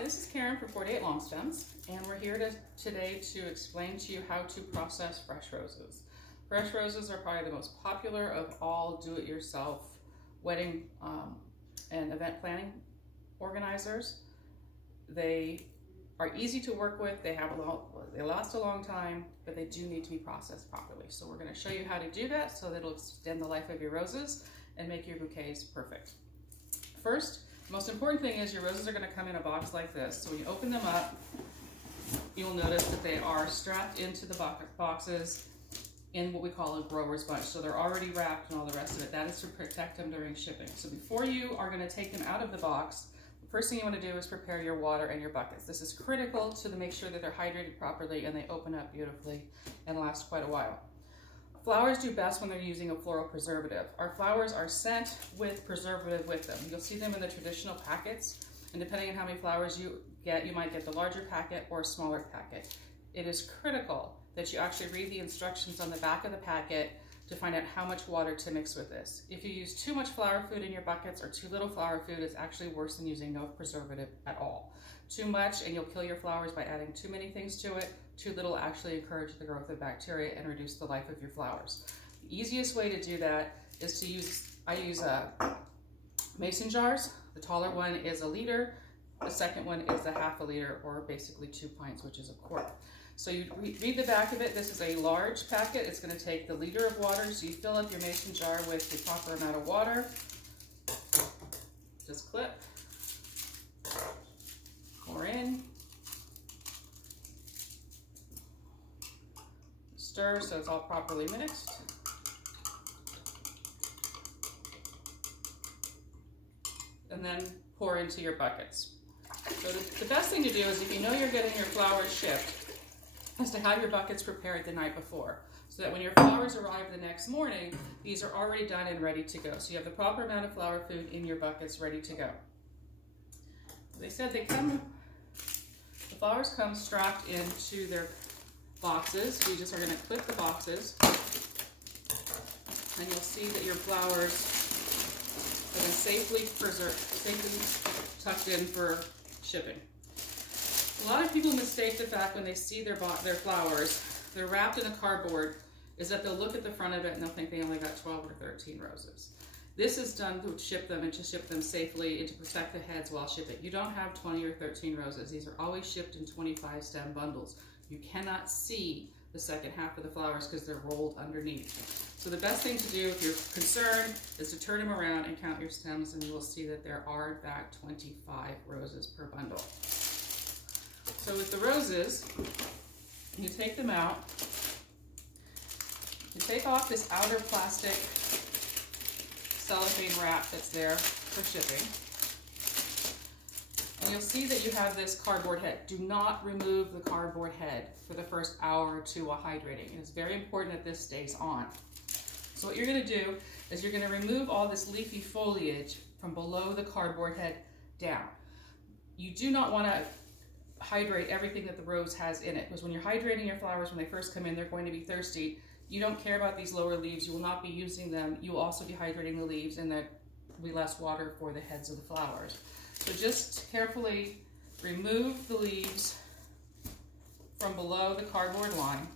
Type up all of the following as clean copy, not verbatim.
Hi, this is Karen for 48 Long Stems, and we're here today to explain to you how to process fresh roses. Fresh roses are probably the most popular of all do-it-yourself wedding and event planning organizers. They are easy to work with, they last a long time, but they do need to be processed properly. So we're going to show you how to do that so that it'll extend the life of your roses and make your bouquets perfect. First, the most important thing is your roses are going to come in a box like this. So when you open them up, you'll notice that they are strapped into the boxes in what we call a grower's bunch. So they're already wrapped and all the rest of it. That is to protect them during shipping. So before you are going to take them out of the box, the first thing you want to do is prepare your water and your buckets. This is critical to make sure that they're hydrated properly and they open up beautifully and last quite a while. Flowers do best when they're using a floral preservative. Our flowers are sent with preservative with them. You'll see them in the traditional packets, and depending on how many flowers you get, you might get the larger packet or a smaller packet. It is critical that you actually read the instructions on the back of the packet to find out how much water to mix with this. If you use too much flower food in your buckets or too little flower food, it's actually worse than using no preservative at all. Too much and you'll kill your flowers by adding too many things to it. Too little actually encourage the growth of bacteria and reduce the life of your flowers. The easiest way to do that is to use, I use mason jars. The taller one is 1 liter. The second one is a ½ liter, or basically 2 pints, which is a quart. So you read the back of it. This is a large packet. It's going to take the liter of water. So you fill up your mason jar with the proper amount of water. Just clip. Pour in. Stir so it's all properly mixed. And then pour into your buckets. So the best thing to do is, if you know you're getting your flowers shipped, is to have your buckets prepared the night before, so that when your flowers arrive the next morning, these are already done and ready to go. So you have the proper amount of flower food in your buckets ready to go. They said the flowers come strapped into their boxes. We just are going to clip the boxes, and you'll see that your flowers have been safely tucked in for shipping. A lot of people mistake the fact when they see their flowers, they're wrapped in a cardboard, is that they'll look at the front of it and they'll think they only got 12 or 13 roses. This is done to ship them and to ship them safely and to protect the heads while shipping. You don't have 20 or 13 roses. These are always shipped in 25 stem bundles. You cannot see the second half of the flowers because they're rolled underneath. So the best thing to do if you're concerned is to turn them around and count your stems, and you will see that there are in fact 25 roses per bundle. So with the roses, you take them out, you take off this outer plastic cellophane wrap that's there for shipping, and you'll see that you have this cardboard head. Do not remove the cardboard head for the first hour or two while hydrating. It's very important that this stays on. So what you're going to do is you're going to remove all this leafy foliage from below the cardboard head down. You do not want to hydrate everything that the rose has in it, because when you're hydrating your flowers when they first come in, they're going to be thirsty. You don't care about these lower leaves. You will not be using them. You will also be hydrating the leaves, and there will be less water for the heads of the flowers. So just carefully remove the leaves from below the cardboard line.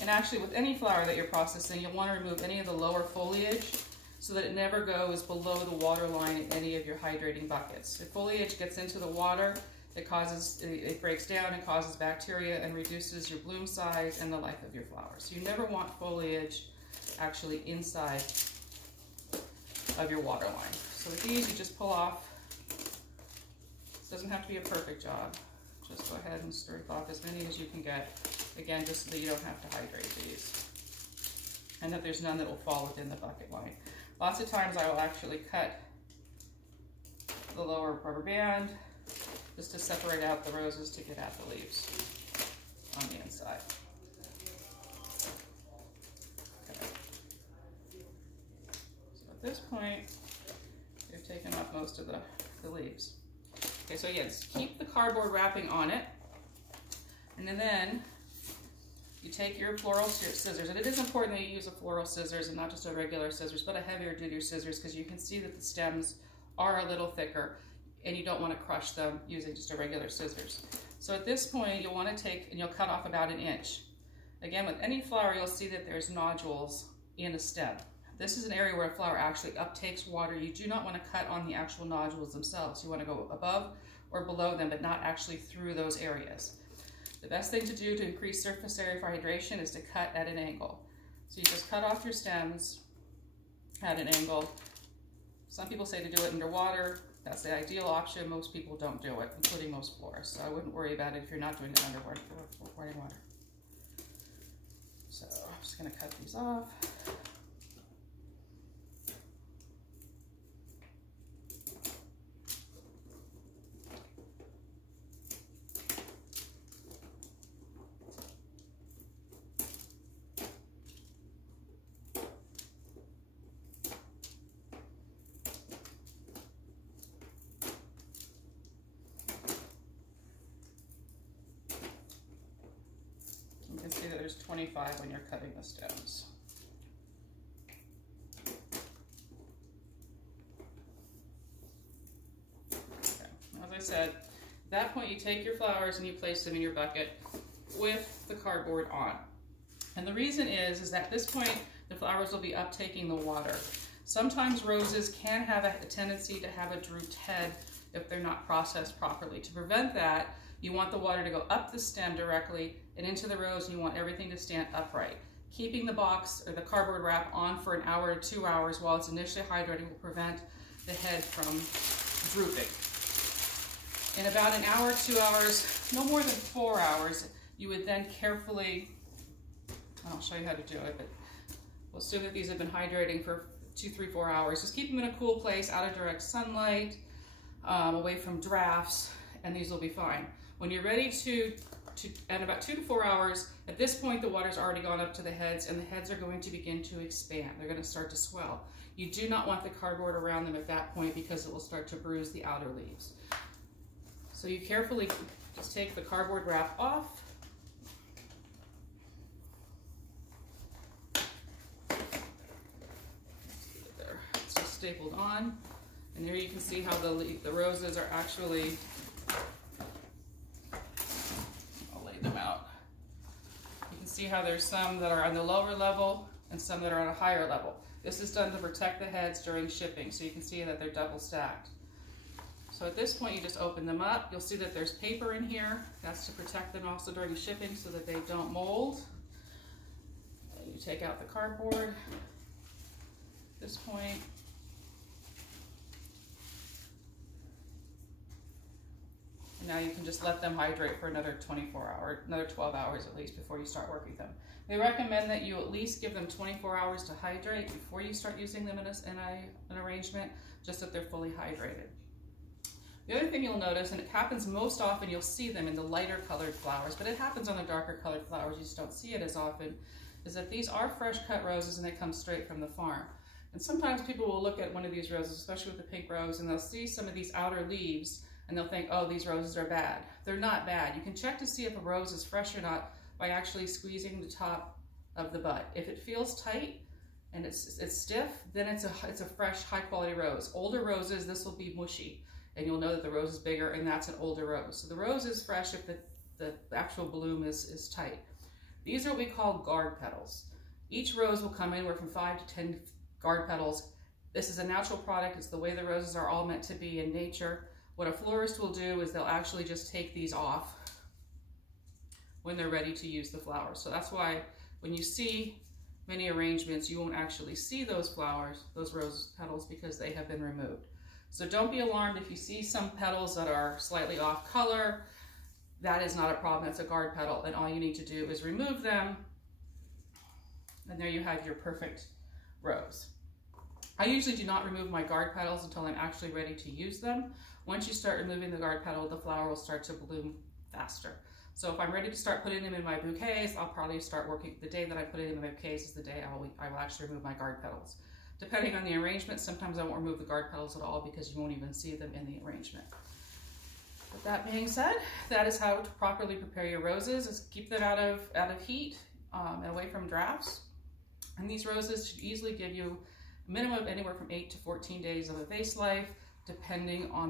And actually, with any flower that you're processing, you'll want to remove any of the lower foliage so that it never goes below the water line in any of your hydrating buckets. If foliage gets into the water, it breaks down and causes bacteria and reduces your bloom size and the life of your flowers. So you never want foliage actually inside of your water line. So with these, you just pull off. This doesn't have to be a perfect job. Just go ahead and scrape off as many as you can get. Again, just so that you don't have to hydrate these. And that there's none that will fall within the bucket line. Lots of times I will actually cut the lower rubber band just to separate out the roses to get at the leaves on the inside. Okay. So at this point, we've taken off most of the leaves. Okay, so again, keep the cardboard wrapping on it, and then you take your floral scissors, and it is important that you use a floral scissors and not just a regular scissors, but a heavier duty scissors, because you can see that the stems are a little thicker. and you don't want to crush them using just a regular scissors. So at this point, you'll want to take and you'll cut off about 1 inch. Again, with any flower, you'll see that there's nodules in a stem. This is an area where a flower actually uptakes water. You do not want to cut on the actual nodules themselves. You want to go above or below them, but not actually through those areas. The best thing to do to increase surface area for hydration is to cut at an angle. So you just cut off your stems at an angle. Some people say to do it underwater. That's the ideal option. Most people don't do it, including most florists. So I wouldn't worry about it if you're not doing it underwater. So I'm just going to cut these off. You can see that there's 25 when you're cutting the stems. Okay. As I said, at that point you take your flowers and you place them in your bucket with the cardboard on. And the reason is that at this point the flowers will be uptaking the water. Sometimes roses can have a tendency to have a drooped head if they're not processed properly. To prevent that, you want the water to go up the stem directly and into the rose, and you want everything to stand upright. Keeping the box or the cardboard wrap on for 1 hour to 2 hours while it's initially hydrating will prevent the head from drooping. In about 1 hour, 2 hours, no more than 4 hours, you would then carefully, I'll show you how to do it, but we'll assume that these have been hydrating for 2, 3, 4 hours. Just keep them in a cool place, out of direct sunlight, away from drafts, and these will be fine. When you're ready at about 2 to 4 hours, at this point the water's already gone up to the heads and the heads are going to begin to expand. They're going to start to swell. You do not want the cardboard around them at that point because it will start to bruise the outer leaves. So you carefully just take the cardboard wrap off. There, it's just stapled on. And here you can see how the roses are actually, I'll lay them out. You can see how there's some that are on the lower level and some that are on a higher level. This is done to protect the heads during shipping, so you can see that they're double stacked. So at this point you just open them up. You'll see that there's paper in here. That's to protect them also during shipping so that they don't mold. And you take out the cardboard at this point. Now you can just let them hydrate for another 12 hours at least before you start working with them. They recommend that you at least give them 24 hours to hydrate before you start using them in an arrangement, just that they're fully hydrated. The other thing you'll notice, and it happens most often, you'll see them in the lighter colored flowers, but it happens on the darker colored flowers, you just don't see it as often, is that these are fresh cut roses and they come straight from the farm. And sometimes people will look at one of these roses, especially with the pink rose, and they'll see some of these outer leaves and they'll think, oh, these roses are bad. They're not bad. You can check to see if a rose is fresh or not by actually squeezing the top of the bud. If it feels tight and it's stiff, then it's a fresh, high quality rose. Older roses, this will be mushy, and you'll know that the rose is bigger, and that's an older rose. So the rose is fresh if the actual bloom is tight. These are what we call guard petals. Each rose will come in from 5 to 10 guard petals. This is a natural product. It's the way the roses are all meant to be in nature. What a florist will do is they'll actually just take these off when they're ready to use the flowers. So that's why when you see many arrangements, you won't actually see those flowers, those rose petals, because they have been removed. So don't be alarmed if you see some petals that are slightly off color. That is not a problem. That's a guard petal, and all you need to do is remove them, and there you have your perfect rose. I usually do not remove my guard petals until I'm actually ready to use them. Once you start removing the guard petal, the flower will start to bloom faster. So if I'm ready to start putting them in my bouquets, I'll probably start working, the day that I put it in my bouquets is the day I will actually remove my guard petals. Depending on the arrangement, sometimes I won't remove the guard petals at all because you won't even see them in the arrangement. With that being said, that is how to properly prepare your roses, is keep them out of heat and away from drafts. And these roses should easily give you a minimum of anywhere from 8 to 14 days of a vase life, depending on